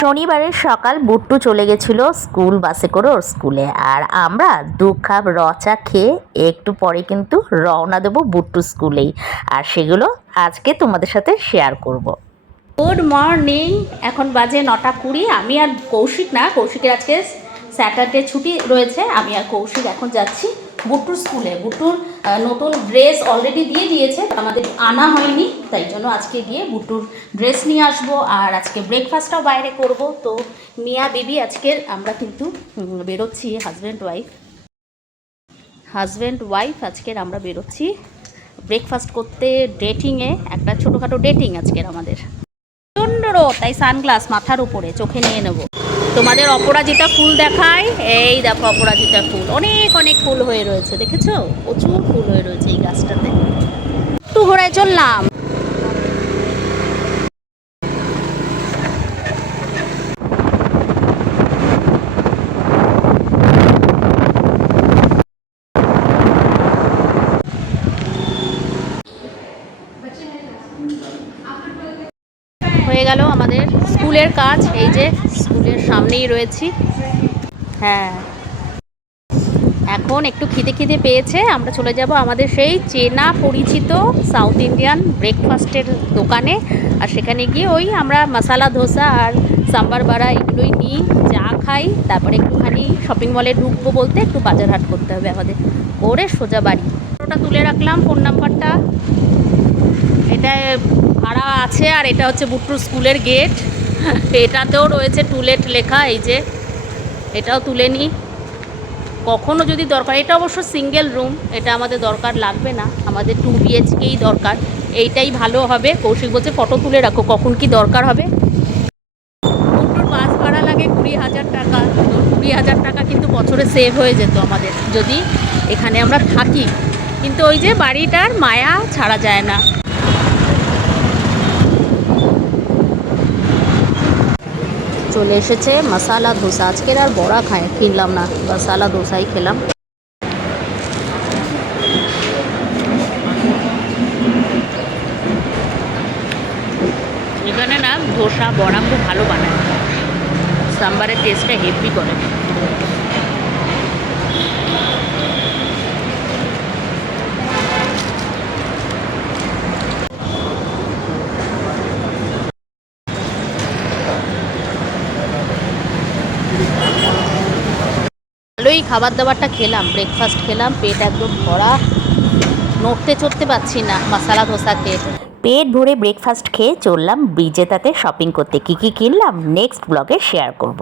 শনিবারের সকাল বুট্টু চলে গেছিল স্কুল বাসে করে ওর স্কুলে। আর আমরা দু কাপ রচা খেয়ে একটু পরে কিন্তু রওনা দেবো বুট্টু স্কুলেই। আর সেগুলো আজকে তোমাদের সাথে শেয়ার করব। গুড মর্নিং এখন বাজে নটা কুড়ি। আমি আর কৌশিক না, কৌশিকের আজকে স্যাটারডে ছুটি রয়েছে। আমি আর কৌশিক এখন যাচ্ছি বুট্টুর স্কুলে। বুট্টুর নতুন ড্রেস অলরেডি দিয়ে দিয়েছে আমাদের আনা হয়নি, তাই জন্য আজকে গিয়ে বুট্টুর ড্রেস নিয়ে আসব। আর আজকে ব্রেকফাস্টটাও বাইরে করব। তো মিয়া বেবি, আজকের আমরা কিন্তু বেরোচ্ছি হাজব্যান্ড ওয়াইফ হাজব্যান্ড ওয়াইফ আজকের আমরা বেরোচ্ছি ব্রেকফাস্ট করতে ডেটিংয়ে একটা ছোটোখাটো ডেটিং আজকের আমাদের। প্রচণ্ড রোদ, তাই সানগ্লাস মাথার উপরে, চোখে নিয়ে নেব। তোমাদের অপরাজিতা ফুল দেখায়। এই দেখো অপরাজিতা ফুল। অনেক অনেক ফুল হয়ে রয়েছে, দেখেছ? প্রচুর ফুল হয়ে রয়েছে এই গাছটাতে। একটু ঘোরায় চললাম হয়ে গেল আমাদের স্কুলের কাজ, এই যে স্কুলের সামনেই রয়েছি। হ্যাঁ। এখন একটু খিদে খিদে পেয়েছে, আমরা চলে যাব আমাদের সেই চেনা পরিচিত সাউথ ইন্ডিয়ান ব্রেকফাস্টের দোকানে। আর সেখানে গিয়ে ওই আমরা মশালা ধোসা আর সাম্বার বাড়া এগুলোই নিই, চা খাই, তারপরে একটুখানি শপিং মলে ঢুকবো বলতে একটু বাজার হাট করতে হবে আমাদের। করে সোজা বাড়ি। ওটা তুলে রাখলাম ফোন নাম্বারটা এটা ভাড়া আছে আর এটা হচ্ছে বুট্টুর স্কুলের গেট। এটাতেও রয়েছে টুলেট লেখা, এই যে এটাও তুলে নিই কখনও যদি দরকার, এটা অবশ্য সিঙ্গেল রুম, এটা আমাদের দরকার লাগবে না। আমাদের টু বিএচকেই দরকার। এইটাই ভালো হবে। কৌশিক বলছে, ফটো তুলে রাখো, কখন কি দরকার হবে? বুট্টুর বাস ভাড়া লাগে কুড়ি হাজার টাকা। তো কুড়ি হাজার টাকা কিন্তু বছরে সেভ হয়ে যেত আমাদের, যদি এখানে আমরা থাকি। কিন্তু ওই যে বাড়িটার মায়া ছাড়া যায় না। চলে এসেছে। মশালা, ধোসা। আজকের আর বড়া খায়, কিনলাম না। মশালা, ধোসাই খেলাম। এখানে না ধোসা, বড়া খুব ভালো বানায়। সাম্বারের টেস্টটা হেভি করে। ভালোই খাবার দাবারটা খেলাম ব্রেকফাস্ট খেলাম, পেট একদম ভরা। নড়তে চড়তে পারছি না মশালা ধোসা খেয়ে। পেট ভরে ব্রেকফাস্ট খেয়ে চললাম বিজেতাতে শপিং করতে। কী কী কিনলাম? নেক্সট ব্লগে শেয়ার করব।